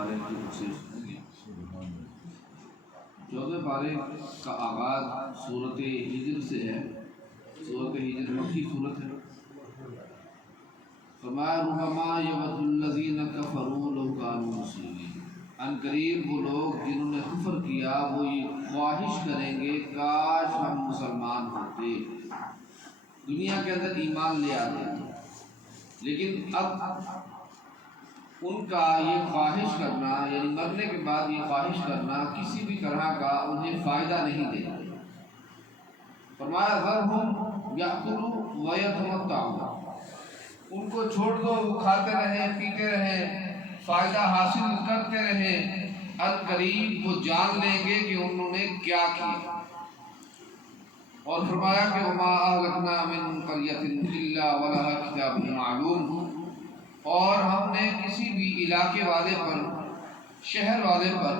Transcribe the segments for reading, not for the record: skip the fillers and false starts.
پارے کی تفسیر سنیں گے۔ 14 پارے کا آغاز سورۃ ہجر سے ہے۔ سورۃ ہجر مکی سورت ہے۔ فرمایا ربما یود الذین کفروا لو کانوا مسلمین، ان قریب وہ لوگ جنہوں نے کفر کیا وہ یہ خواہش کریں گے کاش ہم مسلمان ہوتے، دنیا کے اندر ایمان لے آتے، لیکن اب ان کا یہ خواہش کرنا یعنی مرنے کے بعد یہ خواہش کرنا کسی بھی طرح کا انہیں فائدہ نہیں دے۔ فرمایا ذرہم یأکلوا ویتمتعوا، ان کو چھوڑ دو، وہ کھاتے رہیں پیتے رہیں فائدہ حاصل کرتے رہیں، ان قریب وہ جان لیں گے کہ انہوں نے کیا کیا۔ اور فرمایا کہ وما اہلکنا من قریۃ الا ولها کتاب معلوم، اور ہم نے کسی بھی علاقے والے پر شہر والے پر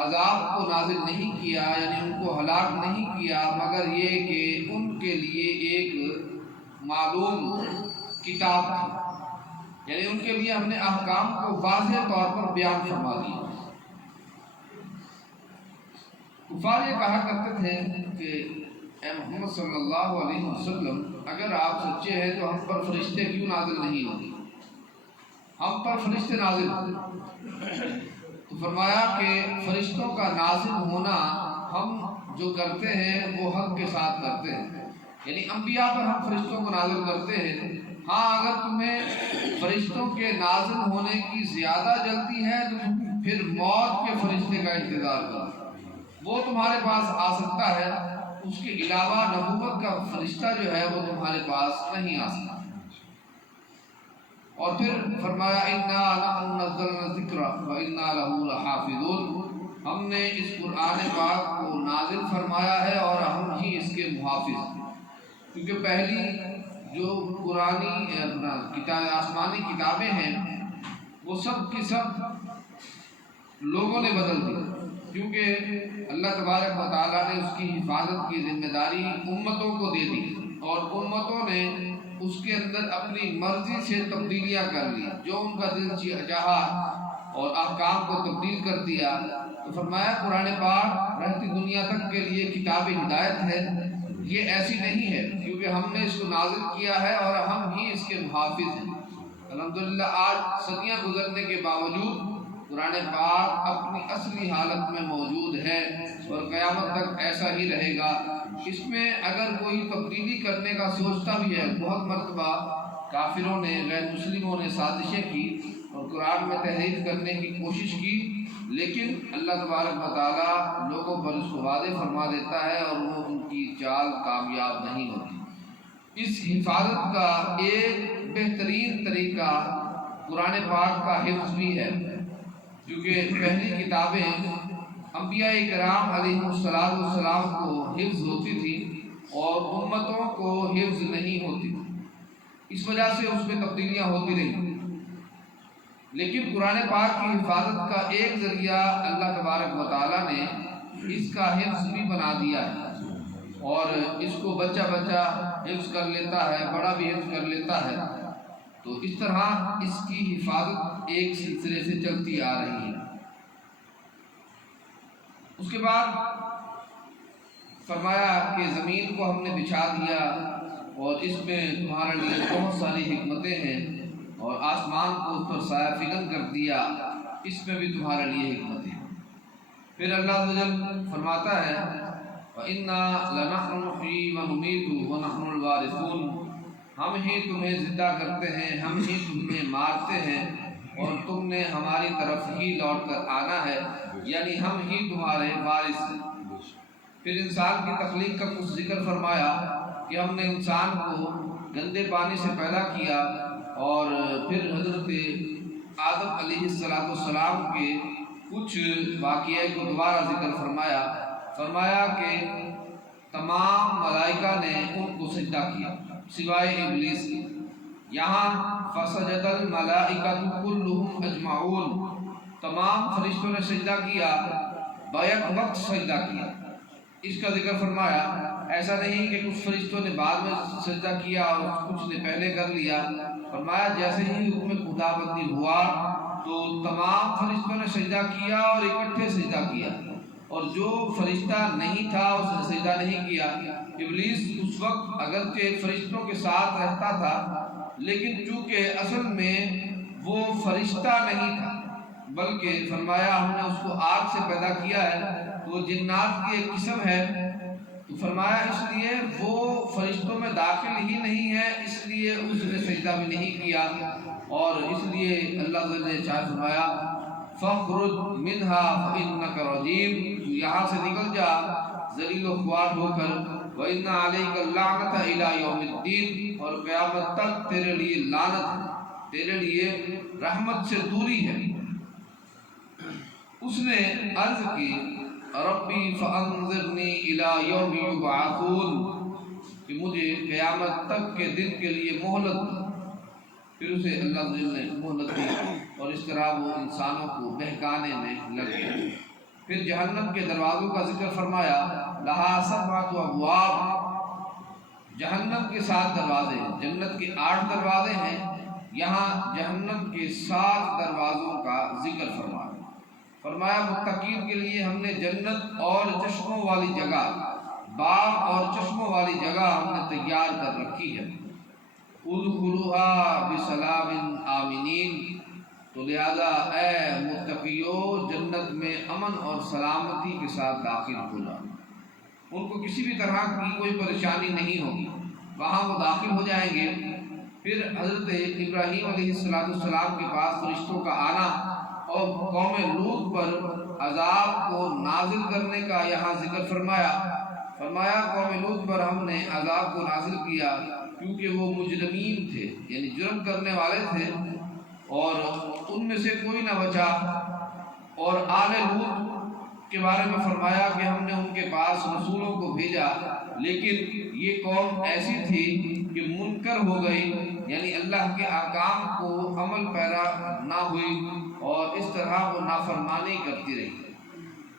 عذاب کو نازل نہیں کیا یعنی ان کو ہلاک نہیں کیا مگر یہ کہ ان کے لیے ایک معلوم کتاب تھی، یعنی ان کے لیے ہم نے احکام کو واضح طور پر بیان فرما دیا۔ کفار یہ کہا کرتے تھے کہ اے محمد صلی اللہ علیہ وسلم اگر آپ سچے ہیں تو ہم پر فرشتے کیوں نازل نہیں ہوتے، ہم پر فرشتے نازل ہوتے۔ تو فرمایا کہ فرشتوں کا نازل ہونا ہم جو کرتے ہیں وہ حق کے ساتھ کرتے ہیں، یعنی انبیاء پر ہم فرشتوں کو نازل کرتے ہیں۔ ہاں اگر تمہیں فرشتوں کے نازل ہونے کی زیادہ جلدی ہے تو پھر موت کے فرشتے کا انتظار کرو، وہ تمہارے پاس آ سکتا ہے، اس کے علاوہ نبوت کا فرشتہ جو ہے وہ تمہارے پاس نہیں آ سکتا۔ اور پھر فرمایا انا نحن نزلنا الذکر وانا له لحافظون، ہم نے اس قرآن پاک کو نازل فرمایا ہے اور ہم ہی اس کے محافظ ہیں، کیونکہ پہلی جو قرآنی آسمانی کتابیں ہیں وہ سب کی سب لوگوں نے بدل دی، کیونکہ اللہ تبارک و تعالیٰ نے اس کی حفاظت کی ذمہ داری امتوں کو دے دی اور امتوں نے اس کے اندر اپنی مرضی سے تبدیلیاں کر لی، جو ان کا دل چاہا اور احکام کو تبدیل کر دیا۔ تو فرمایا قرآن پاک رہتی دنیا تک کے لیے کتاب ہدایت ہے، یہ ایسی نہیں ہے کیونکہ ہم نے اس کو نازل کیا ہے اور ہم ہی اس کے محافظ ہیں۔ الحمدللہ آج صدیاں گزرنے کے باوجود قرآن پاک اپنی اصلی حالت میں موجود ہے اور قیامت تک ایسا ہی رہے گا۔ اس میں اگر کوئی تبدیلی کرنے کا سوچتا بھی ہے، بہت مرتبہ کافروں نے غیر مسلموں نے سازشیں کی اور قرآن میں تحریف کرنے کی کوشش کی، لیکن اللہ تبارک و تعالیٰ لوگوں پر اس کو واضح فرما دیتا ہے اور وہ ان کی چال کامیاب نہیں ہوتی۔ اس حفاظت کا ایک بہترین طریقہ قرآن پاک کا حفظ بھی ہے، کیونکہ پہلی کتابیں انبیاء کرام علیہ السلام کو حفظ ہوتی تھی اور امتوں کو حفظ نہیں ہوتی تھی، اس وجہ سے اس میں تبدیلیاں ہوتی رہی، لیکن قرآن پاک کی حفاظت کا ایک ذریعہ اللہ تبارک و تعالیٰ نے اس کا حفظ بھی بنا دیا ہے، اور اس کو بچہ حفظ کر لیتا ہے، بڑا بھی حفظ کر لیتا ہے، تو اس طرح اس کی حفاظت ایک سلسلے سے چلتی آ رہی ہے۔ اس کے بعد فرمایا کہ زمین کو ہم نے بچھا دیا اور اس میں تمہارے لیے بہت ساری حکمتیں ہیں، اور آسمان کو اس پر سایہ فگن کر دیا، اس میں بھی تمہارے لیے حکمتیں ہیں۔ پھر اللہ عز و جل فرماتا ہے وَإِنَّا لَنَحْنُ نُحْيِي وَنُمِيتُ وَنَحْنُ الْوَارِثُونَ، ہم ہی تمہیں زندہ کرتے ہیں، ہم ہی تمہیں مارتے ہیں اور تم نے ہماری طرف ہی لوٹ کر آنا ہے، یعنی ہم ہی تمہارے وارث ہیں۔ پھر انسان کی تخلیق کا کچھ ذکر فرمایا کہ ہم نے انسان کو گندے پانی سے پیدا کیا، اور پھر حضرت آدم علیہ السلام کے کچھ واقعے کو دوبارہ ذکر فرمایا کہ تمام ملائکہ نے ان کو سجدہ کیا سوائے ابلیس کے۔ یہاں فسجد الملائکۃ کلہم اجمعون، تمام فرشتوں نے سجدہ کیا، بیک وقت سجدہ کیا، اس کا ذکر فرمایا۔ ایسا نہیں کہ کچھ فرشتوں نے بعد میں سجدہ کیا اور کچھ نے پہلے کر لیا، فرمایا جیسے ہی حکم خدا بندی ہوا تو تمام فرشتوں نے سجدہ کیا اور اکٹھے سجدہ کیا، اور جو فرشتہ نہیں تھا اس نے سجدہ نہیں کیا۔ ابلیس اس وقت اگرچہ فرشتوں کے ساتھ رہتا تھا، لیکن چونکہ اصل میں وہ فرشتہ نہیں تھا، بلکہ فرمایا ہم نے اس کو آگ سے پیدا کیا ہے، تو وہ جنات کی ایک قسم ہے، تو فرمایا اس لیے وہ فرشتوں میں داخل ہی نہیں ہے، اس لیے اس نے سجدہ بھی نہیں کیا، اور اس لیے اللہ تعالی نے چاہے فرمایا فَاخْرُجْ مِنْهَا فَإِنَّكَ رَجِيمٌ، تو یہاں سے نکل جا ذلیل و خوار ہو کر، وَإِنَّ عَلَيْكَ اللَّعْنَةَ إِلَى يَوْمِ الدِّينِ، اور قیامت تک تیرے لیے لعنت ہے، تیرے لیے رحمت سے دوری ہے۔ اس نے عرض کی ربی فانظرنی الی یوم یبعثون، کہ مجھے قیامت تک کے دن کے لیے مہلت دو۔ پھر اسے اللہ نے مہلت دی، اور اس طرح وہ انسانوں کو بہکانے میں لگ گیا۔ پھر جہنم کے دروازوں کا ذکر فرمایا، لہا سبعۃ ابواب، جہنم کے 7 دروازے ہیں، جنت کے 8 دروازے ہیں، یہاں جہنم کے 7 دروازوں کا ذکر فرمایا۔ فرمایا متقین کے لیے ہم نے جنت اور چشموں والی جگہ، باغ اور چشموں والی جگہ ہم نے تیار کر رکھی ہے۔ ادخلوها بسلام آمنین، تو لہذا اے متقیو جنت میں امن اور سلامتی کے ساتھ داخل ہو جاؤ، ان کو کسی بھی طرح کی کوئی پریشانی نہیں ہوگی، وہاں وہ داخل ہو جائیں گے۔ پھر حضرت ابراہیم علیہ السلام کے پاس فرشتوں کا آنا اور قوم لوط پر عذاب کو نازل کرنے کا یہاں ذکر فرمایا۔ فرمایا قوم لوط پر ہم نے عذاب کو نازل کیا کیونکہ وہ مجرمین تھے، یعنی جرم کرنے والے تھے، اور ان میں سے کوئی نہ بچا۔ اور آل لوط کے بارے میں فرمایا کہ ہم نے ان کے پاس رسولوں کو بھیجا، لیکن یہ قوم ایسی تھی کہ منکر ہو گئی، یعنی اللہ کے احکام کو عمل پیرا نہ ہوئی، اور اس طرح وہ نافرمانی کرتی رہی۔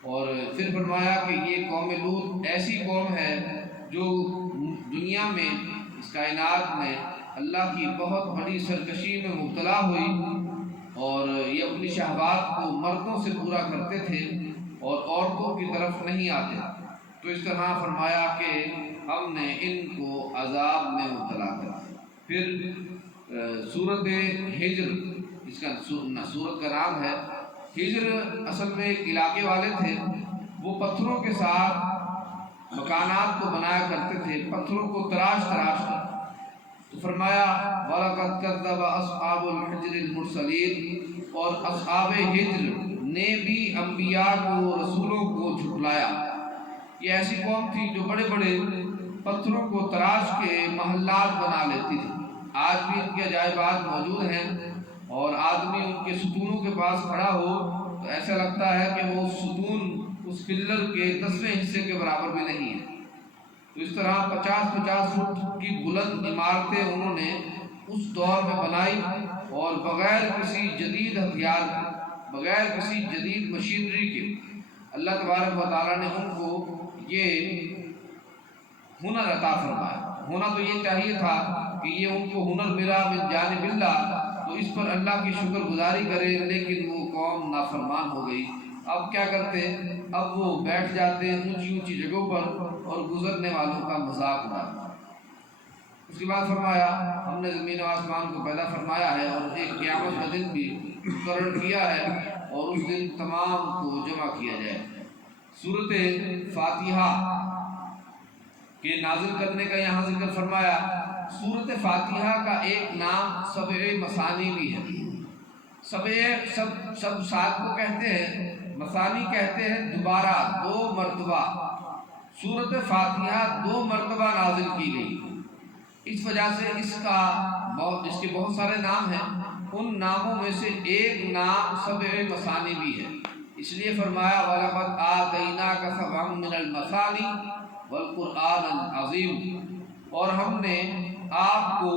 اور پھر فرمایا کہ یہ قوم لوط ایسی قوم ہے جو دنیا میں، اس کائنات میں اللہ کی بہت بڑی سرکشی میں مبتلا ہوئی، اور یہ اپنی شہوات کو مردوں سے پورا کرتے تھے اور عورتوں کی طرف نہیں آتے۔ تو اس طرح فرمایا کہ ہم نے ان کو عذاب میں مبتلا کر۔ پھر سورۃ ہجر، اس کا سورت کا نام ہے ہجر، اصل میں ایک علاقے والے تھے، وہ پتھروں کے ساتھ مکانات کو بنایا کرتے تھے، پتھروں کو تراش کر۔ تو فرمایا وَلَقَدْ كَذَّبَ أَصْحَابُ الْحِجْرِ الْمُرْسَلِينَ، اور اصحاب ہجر نے بھی انبیاء کو، رسولوں کو جھٹلایا۔ یہ ایسی قوم تھی جو بڑے بڑے پتھروں کو تراش کے محلات بنا لیتی تھی۔ آج بھی ان کے عجائبات موجود ہیں، اور آدمی ان کے ستونوں کے پاس کھڑا ہو تو ایسا لگتا ہے کہ وہ ستون اس پلر کے 10ویں حصے کے برابر بھی نہیں ہے۔ تو اس طرح 50-50 فٹ کی بلند عمارتیں انہوں نے اس دور میں بنائی، اور بغیر کسی جدید ہتھیار کے، بغیر کسی جدید مشینری کے، اللہ تبارک و تعالیٰ نے ان کو یہ ہنر عطا فرمایا۔ ہونا تو یہ چاہیے تھا کہ یہ ان کو ہنر ملا من جانب اللہ، تو اس پر اللہ کی شکر گزاری کرے، لیکن وہ قوم نافرمان ہو گئی۔ اب کیا کرتے؟ اب وہ بیٹھ جاتے اونچی اونچی جگہوں پر اور گزرنے والوں کا مذاق اڑاتے۔ اس کے بعد فرمایا ہم نے زمین و آسمان کو پیدا فرمایا ہے، اور ایک قیامت کا دن بھی مقرر کیا ہے، اور اس دن تمام کو جمع کیا جائے۔ سورۃ فاتحہ کے نازل کرنے کا یہاں ذکر فرمایا۔ سورۃ فاتحہ کا ایک نام سبع مثانی بھی ہے۔ سب 7 کو کہتے ہیں، مثانی کہتے ہیں دوبارہ، 2 مرتبہ۔ سورۃ فاتحہ 2 مرتبہ نازل کی گئی، اس وجہ سے اس کے بہت سارے نام ہیں، ان ناموں میں سے ایک نام سبع مثانی بھی ہے۔ اس لیے فرمایا وَلَقَدْ آتَيْنَاكَ سَبْعًا مِنَ الْمَثَانِي وَالْقُرْآنَ الْعَظِيمِ، اور ہم نے آپ کو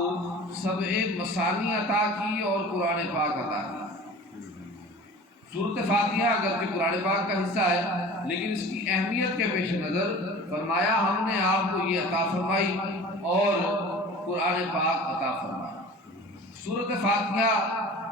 7 مثانی عطا کی اور قرآن پاک عطا کی۔ سورۃ فاتحہ اگرچہ قرآن پاک کا حصہ ہے، لیکن اس کی اہمیت کے پیش نظر فرمایا ہم نے آپ کو یہ عطا فرمائی اور قرآن پاک عطا فرمایا۔ سورۃ فاتحہ